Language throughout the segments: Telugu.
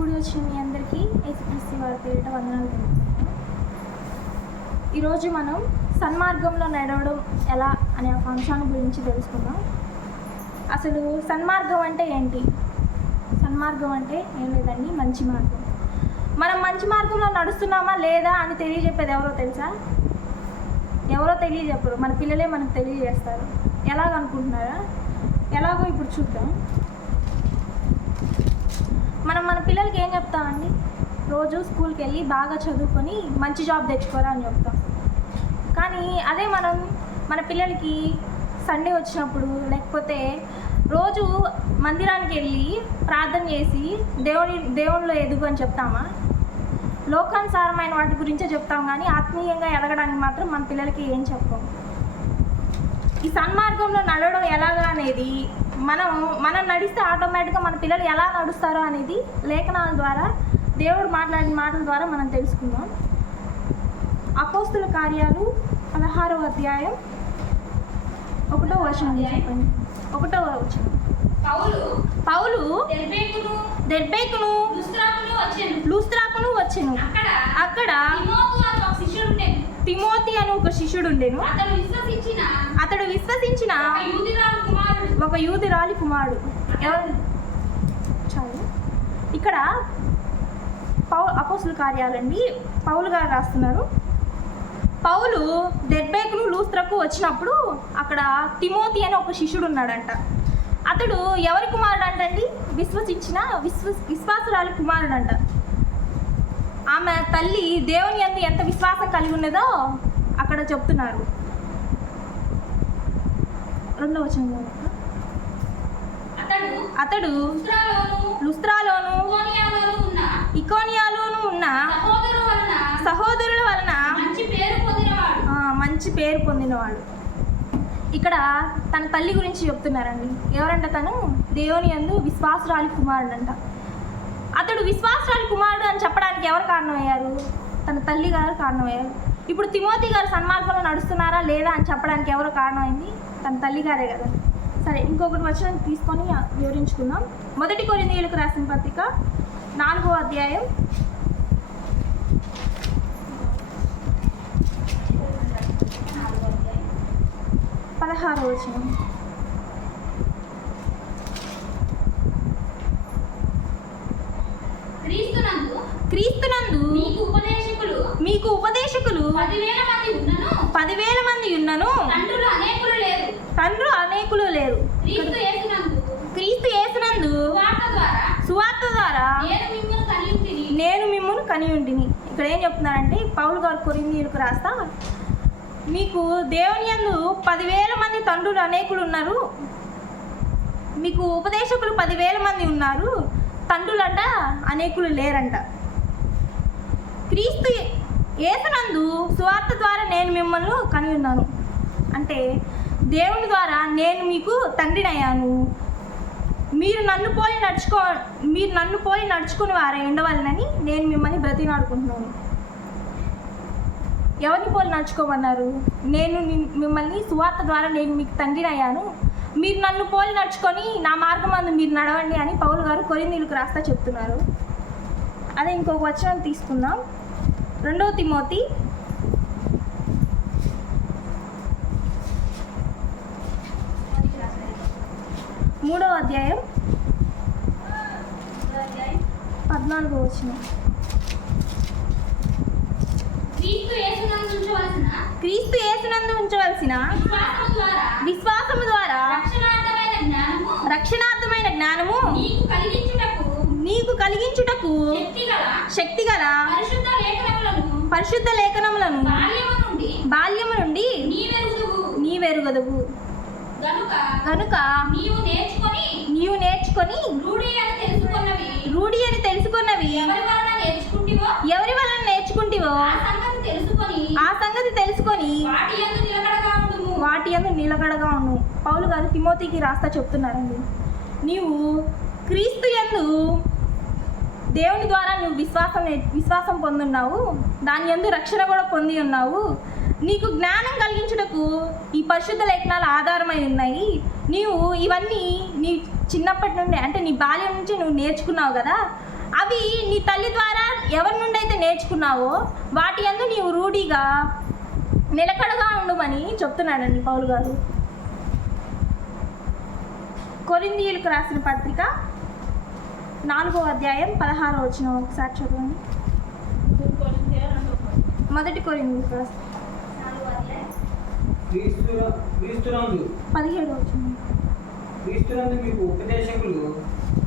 కూడి వచ్చిన మీ అందరికీ యేసుక్రీస్తు వారి పేరిట వందనాలు తెలుపుతున్నాను. ఈరోజు మనం సన్మార్గంలో నడవడం ఎలా అనే ఒక అంశాన్ని గురించి తెలుసుకుందాం. అసలు సన్మార్గం అంటే ఏంటి? సన్మార్గం అంటే ఏం లేదండి, మంచి మార్గం. మనం మంచి మార్గంలో నడుస్తున్నామా లేదా అని తెలియజెప్పేది ఎవరో తెలుసా? ఎవరో తెలియజెప్పరు, మన పిల్లలే మనకు తెలియజేస్తారు. ఎలాగనుకుంటున్నారా? ఎలాగో ఇప్పుడు చూద్దాం. మనం మన పిల్లలకి ఏం చెప్తామండి? రోజు స్కూల్కి వెళ్ళి బాగా చదువుకొని మంచి జాబ్ తెచ్చుకోరా అని చెప్తాం. కానీ అదే మనం మన పిల్లలకి సండే వచ్చినప్పుడు లేకపోతే రోజు మందిరానికి వెళ్ళి ప్రార్థన చేసి దేవునిలో ఎదుగు అని చెప్తామా? లోకానుసారమైన వాటి గురించే చెప్తాం, కానీ ఆత్మీయంగా ఎదగడానికి మాత్రం మన పిల్లలకి ఏం చెప్పం. ఈ సన్మార్గంలో నడవడం ఎలాగా అనేది మనం నడిస్తే ఆటోమేటిక్గా మన పిల్లలు ఎలా నడుస్తారో అనేది లేఖనాల ద్వారా, దేవుడు మాట్లాడిన మాటల ద్వారా మనం తెలుసుకుందాం. అపోస్తుల కార్యాలు 16వ అధ్యాయం 1వ వచనం చెప్పండి. 1వ వచనం. పౌలు దెర్బేకును లూస్త్రాకును వచ్చెను. అక్కడ తిమోతి అని ఒక శిష్యుడు ఉండెను. అతడు విశ్వసించిన ఒక యూదురాలి కుమారుడు. చాలు. ఇక్కడ అపోస్తుల కార్యాలండి, పౌలు గారు రాస్తున్నారు. పౌలు దెర్బేకును లూస్త్రకు వచ్చినప్పుడు అక్కడ తిమోతి అని ఒక శిష్యుడు ఉన్నాడంట. అతడు ఎవరి కుమారుడు అంటండి? విశ్వాసురాలి కుమారుడు అంట. ఆమె తల్లి దేవుని యందు ఎంత విశ్వాసం కలిగి ఉన్నదో అక్కడ చెప్తున్నారు. 2వ వచనంలో అతడు లుస్త్రాలోను ఇకోనియాలోను ఉన్న సహోదరుల వలన మంచి పేరు పొందినవాడు. ఇక్కడ తన తల్లి గురించి చెప్తున్నారండి. ఎవరంట? తను దేవుని యందు విశ్వాసురాలి కుమారుడు అంట. అతడు విశ్వాసురాలి కుమారుడు అని చెప్పడానికి ఎవరు కారణమయ్యారు? తన తల్లి గారు కారణమయ్యారు. ఇప్పుడు తిమోతి గారు సన్మార్గంలో నడుస్తున్నారా లేదా అని చెప్పడానికి ఎవరు కారణమైంది? తన తల్లి గారే కదా. సరే, ఇంకొకటి వచనం తీసుకొని వివరించుకుందాం. 1 కొరింథీయులకు రాసిన పత్రిక 4వ అధ్యాయం 16వ వచనం. క్రీస్తునందు మీకు ఉపదేశకులు 10,000 మంది ఉన్నను, తండ్రులు అనేకులు లేరు. క్రీస్తు యేసునందు సువార్త ద్వారా నేను మిమ్మును కనియుంటిని. ఇక్కడ ఏం చెప్తున్నారంటే, పౌలు గారు కొరింథీయులకు రాస్తా, మీకు దేవుని యందు 10,000 మంది తండ్రులు అనేకులు ఉన్నారు, మీకు ఉపదేశకులు 10,000 మంది ఉన్నారు, తండ్రులంట అనేకులు లేరంట. క్రీస్తు యేసునందు సువార్త ద్వారా నేను మిమ్మల్ని కని ఉన్నాను అంటే, దేవుని ద్వారా నేను మీకు తండ్రినయ్యాను. మీరు నన్ను పోలి నడుచుకుని వారే ఉండవాలని నేను మిమ్మల్ని బ్రతిమాడుకుంటున్నాను. ఎవరిని పోలి నడుచుకోమన్నారు? నేను మిమ్మల్ని సువార్త ద్వారా నేను మీకు తండ్రినయ్యాను, మీరు నన్ను పోలి నడుచుకొని నా మార్గం అందు మీరు నడవండి అని పౌలు గారు కొరింథీయులకు రాస్తా చెప్తున్నారు. అదే ఇంకొక వచనం తీసుకుందాం. 2వ తిమోతి 3వ అధ్యాయం 14వ వచనం. క్రీస్తు యేసునందు ఉంచవలసిన విశ్వాసము ద్వారా రక్షణార్థమైన జ్ఞానము నీకు కలిగించుటకు శక్తిగల పరిశుద్ధ లేఖనములను బాల్యము నుండి నీవెరుగదువు గనుక నీవు నేర్చుకొని రూఢి అని తెలుసుకున్నవి ఎవరి వలన నేర్చుకుంటివో ఆ సంగతి తెలుసుకొని వాటి యందు నిలకడగా ఉండు. పౌలు గారు తిమోతికి రాస్తా చెప్తున్నారండి. నీవు క్రీస్తు యందు దేవుని ద్వారా నువ్వు విశ్వాసం పొందున్నావు, దాని యందు రక్షణ కూడా పొంది ఉన్నావు. నీకు జ్ఞానం కలిగించుటకు ఈ పరిశుద్ధ లేఖనాలు ఆధారమై ఉన్నాయి. నీవు ఇవన్నీ నీ చిన్నప్పటి నుండి అంటే నీ బాల్యం నుంచి నువ్వు నేర్చుకున్నావు కదా, అవి నీ తల్లి ద్వారా ఎవరి నుండి అయితే నేర్చుకున్నావో వాటి యందు నీవు రూఢిగా నిలకడగా ఉండమని చెప్తున్నాడండి పౌలు గారు. కొరింథీయులకు రాసిన పత్రిక 4వ అధ్యాయం 16వ వచనం ఒకసారి చదవండి. 1 కొరింథీయులకు రాసిన 4వ అధ్యాయం 17వ వచనం.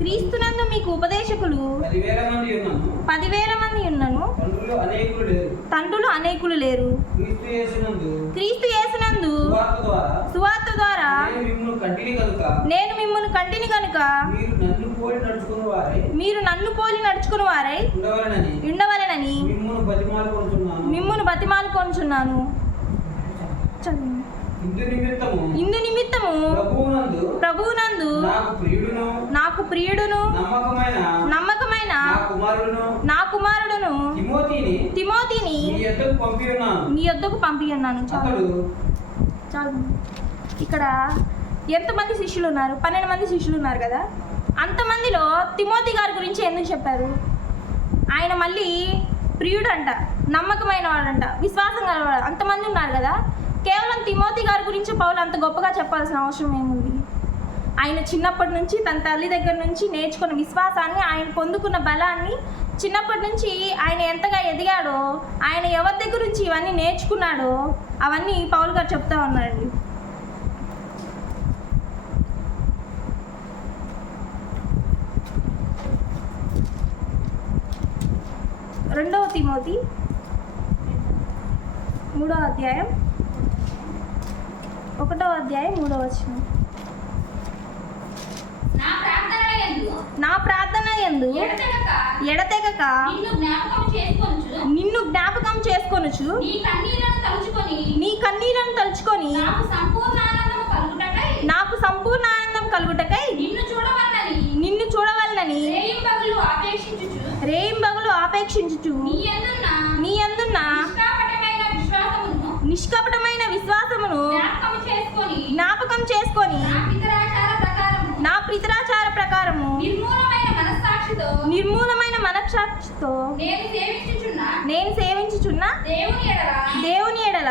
క్రీస్తునందు మీకు ఉపదేశకులు 10,000 మంది ఉన్నను, తండ్రులు అనేకులు లేరు. క్రీస్తు యేసునందు సువార్త ద్వారా నేను మిమ్మును కంటిని కనుక మీరు నన్ను పోలి నడుచుకుని వారై ఉండవలెనని మిమ్మును బతిమాలుకొనుచున్నాను. చదువు. ఇందు నిమిత్తము ప్రభువునందు నాకు ప్రియుడును నమ్మకమైన నా కుమారుడును తిమోతిని మీ యొద్దకు పంపి ఉన్నాను. చాలు. ఇక్కడ ఎంతమంది శిష్యులు ఉన్నారు? 12 మంది శిష్యులు ఉన్నారు కదా. అంతమందిలో తిమోతి గారి గురించి ఎందుకు చెప్పారు? ఆయన మళ్ళీ ప్రియుడు అంట, నమ్మకమైన వాడంట, విశ్వాసం గలవాడు. అంతమంది ఉన్నారు కదా. కేవలం తిమోతి గారి గురించి పౌలు అంత గొప్పగా చెప్పాల్సిన అవసరం ఏముంది? ఆయన చిన్నప్పటి నుంచి తన తల్లి దగ్గర నుంచి నేర్చుకున్న విశ్వాసాన్ని, ఆయన పొందుకున్న బలాన్ని, చిన్నప్పటి నుంచి ఆయన ఎంతగా ఎదిగాడో, ఆయన ఎవరి దగ్గర నుంచి ఇవన్నీ నేర్చుకున్నాడో అవన్నీ పౌలు గారు చెప్తా ఉన్నారండి. రెండవ తిమోతి 3వ అధ్యాయం 1వ అధ్యాయం 3వ వచనం. నా ప్రార్థన యందు ఎడతెగక నిన్ను జ్ఞాపకం చేసుకొనుచు నీ కన్నీళ్లను తలుచుకొని నాకు సంపూర్ణ ఆనందం కలుగుటకై నిన్ను చూడవలనని రేయింబగలు ఆపేక్షించుచు నీ యందున్న నిష్కపటమైన విశ్వాసమును జ్ఞాపకం చేసుకొని నా పితరాచార ప్రకారము నిర్మూలమైన మనస్సాక్షితో నేను సేవించుచున్న దేవుని ఎడల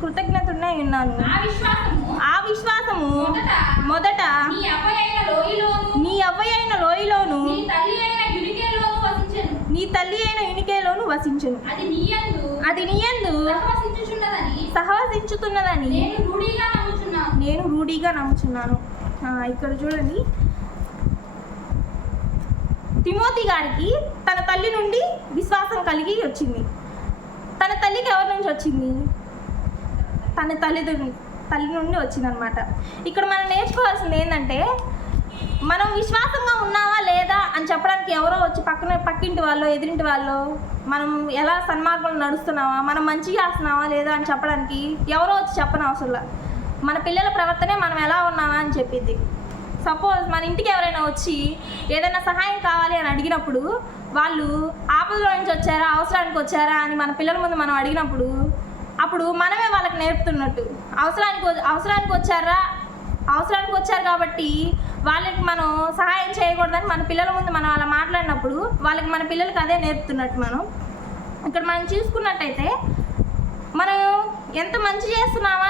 కృతజ్ఞతుడై ఉన్నాను. ఆ విశ్వాసము మొదట నీ అవ్వయైన లోయలోను నీ తల్లి అయిన యునికేలోను వసించెను. అది నీయందు సహవసించుతున్నదని నేను రూఢిగా నమ్ముచున్నాను. ఇక్కడ చూడండి, తిమోతి గారికి తన తల్లి నుండి విశ్వాసం కలిగి వచ్చింది. తన తల్లికి ఎవరి నుంచి వచ్చింది? తన తల్లి నుండి వచ్చిందనమాట. ఇక్కడ మనం నేర్చుకోవాల్సింది ఏంటంటే, మనం విశ్వాసంగా ఉన్నావా లేదా అని చెప్పడానికి ఎవరో వచ్చి పక్కింటి వాళ్ళు, ఎదురింటి వాళ్ళు, మనం ఎలా సన్మార్గంలో నడుస్తున్నావా, మనం మంచిగా చేస్తున్నావా లేదా అని చెప్పడానికి ఎవరో వచ్చి చెప్పని అవసరంలా. మన పిల్లల ప్రవర్తనే మనం ఎలా ఉన్నావా అని చెప్పిద్ది. సపోజ్ మన ఇంటికి ఎవరైనా వచ్చి ఏదైనా సహాయం కావాలి అని అడిగినప్పుడు, వాళ్ళు ఆపదలో నుంచి వచ్చారా, అవసరానికి వచ్చారా అని మన పిల్లల ముందు మనం అడిగినప్పుడు, అప్పుడు మనమే వాళ్ళకి నేర్పుతున్నట్టు. అవసరానికి వచ్చారు కాబట్టి వాళ్ళకి మనం సహాయం చేయకూడదని మన పిల్లల ముందు మనం అలా మాట్లాడినప్పుడు వాళ్ళకి మన పిల్లలకి అదే నేర్పుతున్నట్టు. ఇక్కడ మనం చూసుకున్నట్టయితే, మనం ఎంత మంచి చేస్తున్నామా,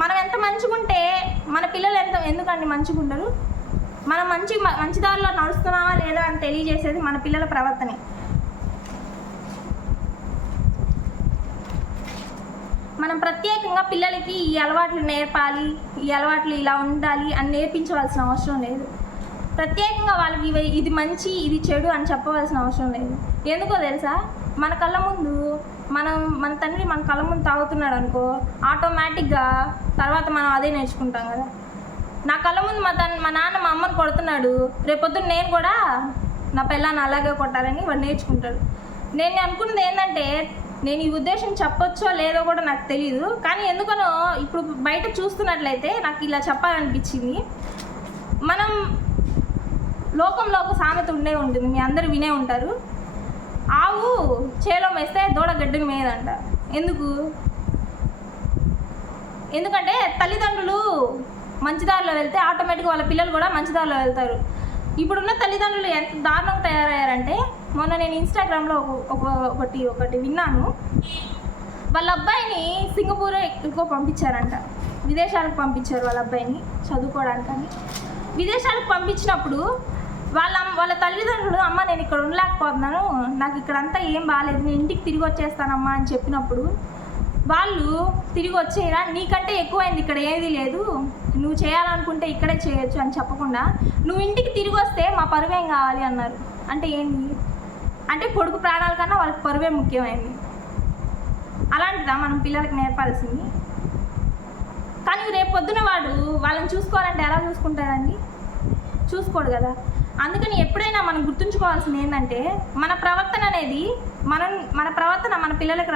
మనం ఎంత మంచిగా ఉంటే మన పిల్లలు ఎందుకండి మంచిగా ఉండరు? మనం మంచి దారిలో నడుస్తున్నామా లేదా అని తెలియజేసేది మన పిల్లల ప్రవర్తనే. మనం ప్రత్యేకంగా పిల్లలకి ఈ అలవాట్లు నేర్పాలి, ఈ అలవాట్లు ఇలా ఉండాలి అని నేర్పించవలసిన అవసరం లేదు. ప్రత్యేకంగా వాళ్ళకి ఇది మంచి ఇది చెడు అని చెప్పవలసిన అవసరం లేదు. ఎందుకో తెలుసా? మన కళ్ళ ముందు మన తండ్రి మన కళ్ళ ముందు తాగుతున్నాడు అనుకో, ఆటోమేటిక్గా తర్వాత మనం అదే నేర్చుకుంటాం కదా. నా కళ్ళ ముందు మా నాన్న మా అమ్మని కొడుతున్నాడు, రేపొద్దున నేను కూడా నా పిల్లని అలాగే కొట్టాలని వాడు నేర్చుకుంటాడు. నేను అనుకున్నది ఏంటంటే, నేను ఈ ఉద్దేశం చెప్పొచ్చో లేదో కూడా నాకు తెలియదు, కానీ ఎందుకనో ఇప్పుడు బయట చూస్తున్నట్లయితే నాకు ఇలా చెప్పాలనిపించింది. మనం లోకంలో ఒక సామెత ఉంటుంది, మీ అందరూ వినే ఉంటారు. ఆవు చేలో వేస్తే దూడ గడ్డిని మేదంట. ఎందుకంటే తల్లిదండ్రులు మంచిదారిలో వెళ్తే ఆటోమేటిక్గా వాళ్ళ పిల్లలు కూడా మంచిదారిలో వెళ్తారు. ఇప్పుడున్న తల్లిదండ్రులు ఎంత దారుణంగా తయారయ్యారంటే, మొన్న నేను ఇన్స్టాగ్రామ్లో ఒకటి విన్నాను. వాళ్ళ అబ్బాయిని సింగపూర్ ఎక్కువ పంపించారంట, విదేశాలకు పంపించారు వాళ్ళ అబ్బాయిని చదువుకోవడానికని. విదేశాలకు పంపించినప్పుడు వాళ్ళ తల్లిదండ్రులు, అమ్మ నేను ఇక్కడ ఉండలేకపోతున్నాను, నాకు ఇక్కడంతా ఏం బాగాలేదు, నేను ఇంటికి తిరిగి వచ్చేస్తానమ్మా అని చెప్పినప్పుడు వాళ్ళు తిరిగి వచ్చేయరా, నీకంటే ఎక్కువైంది ఇక్కడ ఏది లేదు, నువ్వు చేయాలనుకుంటే ఇక్కడే చేయొచ్చు అని చెప్పకుండా నువ్వు ఇంటికి తిరిగి వస్తే మా పరువేం కావాలి అన్నారు. అంటే ఏంది అంటే కొడుకు ప్రాణాల కన్నా వాళ్ళకి పరువే ముఖ్యమైంది. అలాంటిదా మనం పిల్లలకి నేర్పాల్సింది? కానీ రేపు పొద్దున వాడు వాళ్ళని చూసుకోవాలంటే ఎలా చూసుకుంటాడండి? చూసుకోడు కదా. అందుకని ఎప్పుడైనా మనం గుర్తుంచుకోవాల్సింది ఏంటంటే, మన ప్రవర్తన అనేది మన పిల్లలకి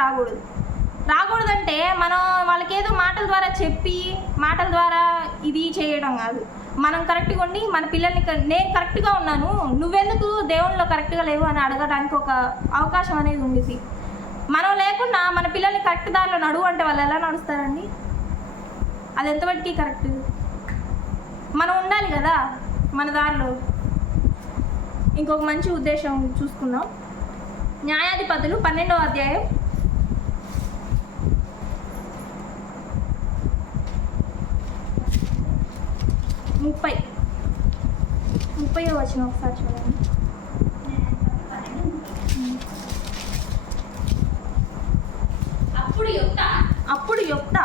రాకూడదంటే మనం వాళ్ళకి ఏదో మాటల ద్వారా చెప్పి మాటల ద్వారా ఇది చేయడం కాదు. మనం కరెక్ట్గా ఉండి మన పిల్లల్ని నేను కరెక్ట్గా ఉన్నాను, నువ్వెందుకు దేవుళ్ళలో కరెక్ట్గా లేవు అని అడగడానికి ఒక అవకాశం అనేది ఉండేది. మనం లేకుండా మన పిల్లల్ని కరెక్ట్ దారిలో నడువు అంటే వాళ్ళు ఎలా నడుస్తారండి? అది ఎంతవరకు కరెక్ట్? మనం ఉండాలి కదా మన దారిలో. ఇంకొక మంచి ఉద్దేశం చూసుకుందాం. న్యాయాధిపతులు 12వ అధ్యాయం 30వ వచనం ఒకసారి చూడండి. అప్పుడు యొప్తా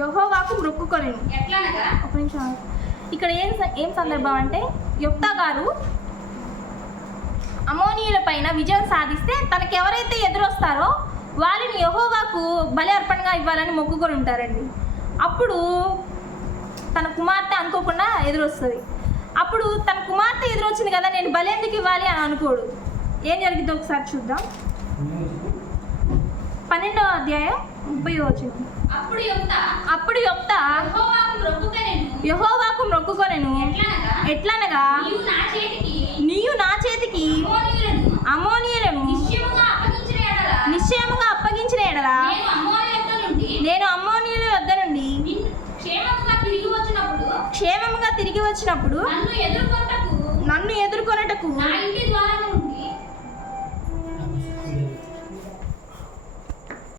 యెహోవాకు మొక్కుకొనెను. ఒక నిమిషం. ఇక్కడ ఏం సందర్భం అంటే, యొప్తా గారు అమోనీయుల పైన విజయం సాధిస్తే తనకి ఎవరైతే ఎదురొస్తారో వారిని యెహోవాకు బలి అర్పణగా ఇవ్వాలని మొక్కుకొని ఉంటారండి. అప్పుడు తన కుమార్తె అనుకోకుండా ఎదురొస్తుంది. అప్పుడు తన కుమార్తె ఎదురొచ్చింది కదా, నేను బలి ఎందుకు ఇవ్వాలి అని అనుకోడు. ఏం జరిగిందో ఒకసారి చూద్దాం. 12వ అధ్యాయం 30వ వచనం. అప్పుడు యొప్తా యెహోవాకు మొక్కుకొనెను. ఎట్లనగా నీవు నా చేతికి అమోనీయులను నిశ్చయముగా అప్పగించిన ఎడల నేను అమ్మోనీయుల వద్ద నుండి క్షేమముగా తిరిగి వచ్చినప్పుడు నన్ను ఎదుర్కొనటకు